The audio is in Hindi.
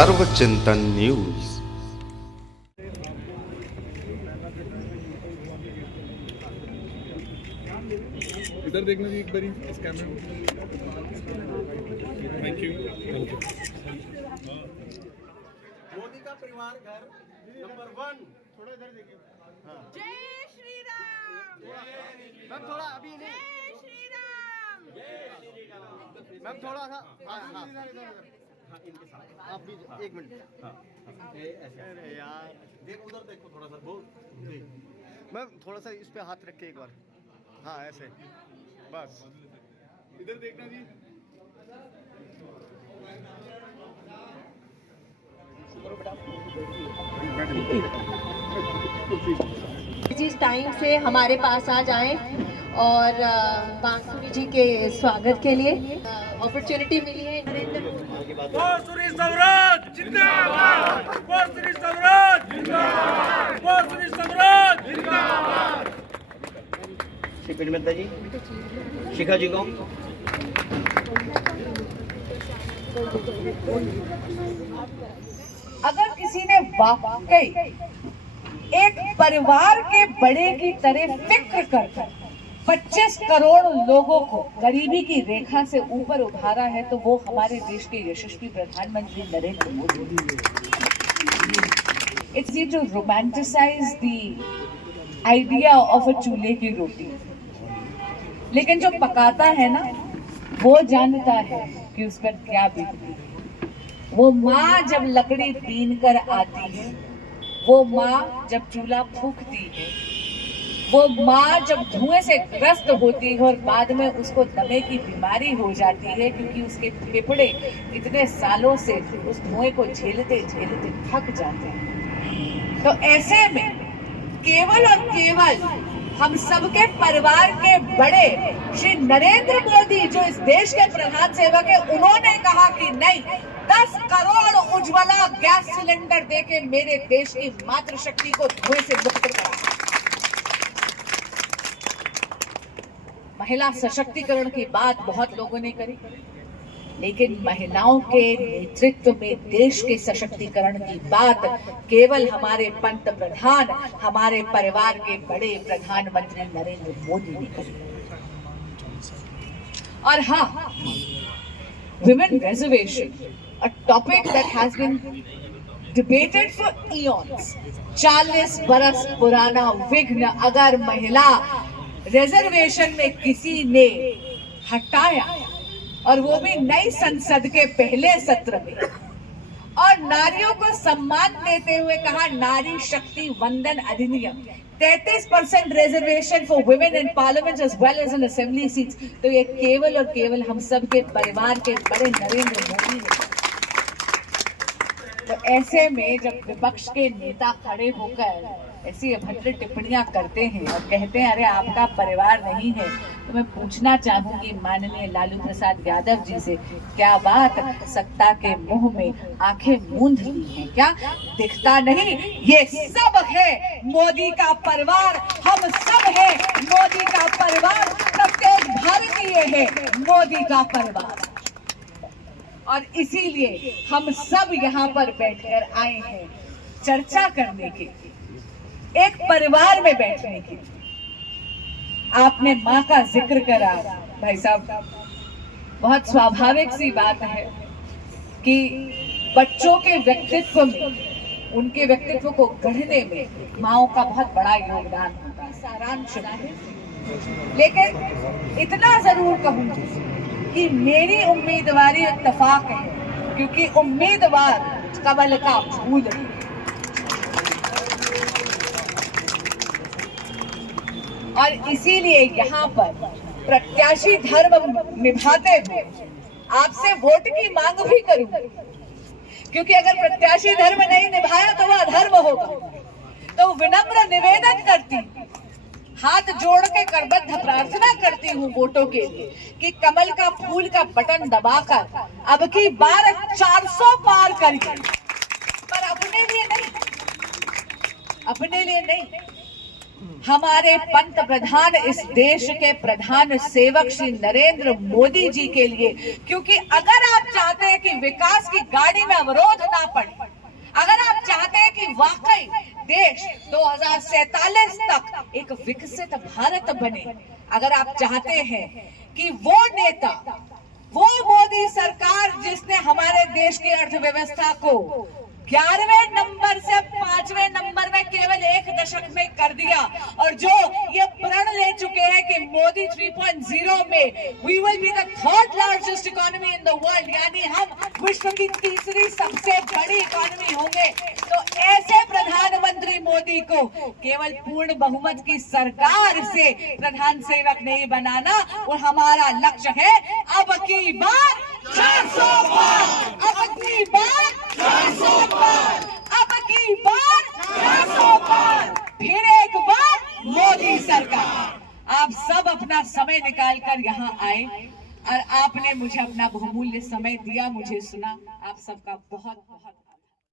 सर्वचिंतन न्यूज। इधर देखना जी एक बारी इस कैमरे में। Thank you. मोदी का परिवार घर नंबर 1। थोड़ा इधर देखिए। हाँ। जय श्री राम। मैम थोड़ा अभी नहीं। जय श्री राम। मैम थोड़ा सा। हाँ हाँ इनके साथ आप भी 1 मिनट। हाँ अरे यार देख उधर देखो थोड़ा सा बहुत देख। मैम थोड़ा सा इस पे हाथ रख के एक बार। हाँ ऐसे बस। इधर देखना जी। जिस टाइम से हमारे पास आ जाएं और बांसुरी जी के स्वागत के लिए अपॉर्चुनिटी मिली है। नरेंद्र बांसुरी स्वराज जिंदाबाद, बांसुरी स्वराज जिंदाबाद, बांसुरी स्वराज जिंदाबाद। श्री मेहता जी शिखा जी को अगर किसी ने वाकई एक परिवार के बड़े की तरह फिक्र कर 25 करोड़ लोगों को गरीबी की रेखा से ऊपर उभारा है तो वो हमारे देश के यशस्वी प्रधानमंत्री Narendra Modi. It's easy to romanticise the idea of a चूल्हे की रोटी, लेकिन जो पकाता है ना वो जानता है कि उस पर क्या बीतती है। वो माँ जब लकड़ी बीन कर आती है, वो माँ जब चूल्हा फूंकती है, वो माँ जब धुएं से ग्रस्त होती है और बाद में उसको दमे की बीमारी हो जाती है क्योंकि उसके फेफड़े इतने सालों से उस धुएं को झेलते झेलते थक जाते हैं। तो ऐसे में केवल और केवल हम सबके परिवार के बड़े श्री नरेंद्र मोदी जो इस देश के प्रधान सेवक है, उन्होंने कहा कि नहीं 10 करोड़ उज्ज्वला गैस सिलेंडर देके मेरे देश की मातृशक्ति को धुएं से मुक्त करा। महिला सशक्तिकरण की बात बहुत लोगों ने करी, लेकिन महिलाओं के नेतृत्व में देश के सशक्तिकरण की बात केवल हमारे पंत प्रधान, हमारे परिवार के बड़े प्रधानमंत्री नरेंद्र मोदी ने करी। और हाँ, women reservation, a topic that has been debated for eons. 40 बरस पुराना विघ्न अगर महिला रिजर्वेशन में किसी ने हटाया और वो भी नई संसद के पहले सत्र में, और नारियों को सम्मान देते हुए कहा नारी शक्ति Vandan Adhiniyam, 33% reservation for women in parliament as well as in assembly seats, तो ये केवल और केवल हम सब के परिवार के बड़े नरेंद्र मोदी ने। तो ऐसे में जब विपक्ष के नेता खड़े होकर ऐसी अभद्र टिप्पणियां करते हैं और कहते हैं अरे आपका परिवार नहीं है, तो मैं पूछना चाहूंगी माननीय लालू प्रसाद यादव जी से, क्या बात सत्ता के मुंह में आंखें मूंद ली हैं क्या? दिखता नहीं? ये सब है मोदी का परिवार, हम सब है मोदी का परिवार, प्रत्येक भारतीय है मोदी का परिवार। और इसीलिए हम सब यहाँ पर बैठकर आए हैं चर्चा करने के, एक परिवार में बैठने की। आपने माँ का जिक्र करा भाई साहब, बहुत स्वाभाविक सी बात है कि बच्चों के व्यक्तित्व में, उनके व्यक्तित्व को गढ़ने में माँओं का बहुत बड़ा योगदान होता है। सारांश है, लेकिन इतना जरूर कहूंगी कि मेरी उम्मीदवारी इत्तेफाक है, क्योंकि उम्मीदवार कमल का फूल है। और इसीलिए यहाँ पर प्रत्याशी धर्म निभाते हुए आपसे वोट की मांग भी करूंगी, क्योंकि अगर प्रत्याशी धर्म नहीं निभाया तो वह अधर्म होगा। तो विनम्र निवेदन करती, हाथ जोड़ के करबद्ध प्रार्थना करती हूँ वोटों के लिए कि कमल का फूल का बटन दबाकर अब की बार 400 पार करिए, पर अपने लिए नहीं, अपने लिए नहीं, हमारे पंत प्रधान इस देश के प्रधान सेवक श्री नरेंद्र मोदी जी के लिए, क्योंकि अगर आप चाहते हैं कि विकास की गाड़ी में अवरोध ना पड़े, अगर आप चाहते हैं कि वाकई देश 2047 तक एक विकसित भारत बने, अगर आप चाहते हैं कि वो नेता, वो मोदी सरकार जिसने हमारे देश की अर्थव्यवस्था को 11वें नंबर से 5वें नंबर में केवल 1 दशक में कर दिया, और जो ये प्रण ले चुके हैं कि मोदी 3.0 में we will be the 3rd largest economy in the world, यानी हम विश्व की तीसरी सबसे बड़ी इकोनॉमी होंगे, तो ऐसे प्रधानमंत्री मोदी को केवल पूर्ण बहुमत की सरकार से प्रधान सेवक नहीं बनाना, और हमारा लक्ष्य है अब की बार 400 पार, अब की बार 400 पार, अब की बार 400 पार, फिर एक बार मोदी सरकार। आप सब अपना समय निकालकर यहाँ आए और आपने मुझे अपना बहुमूल्य समय दिया, मुझे सुना। आप सबका बहुत बहुत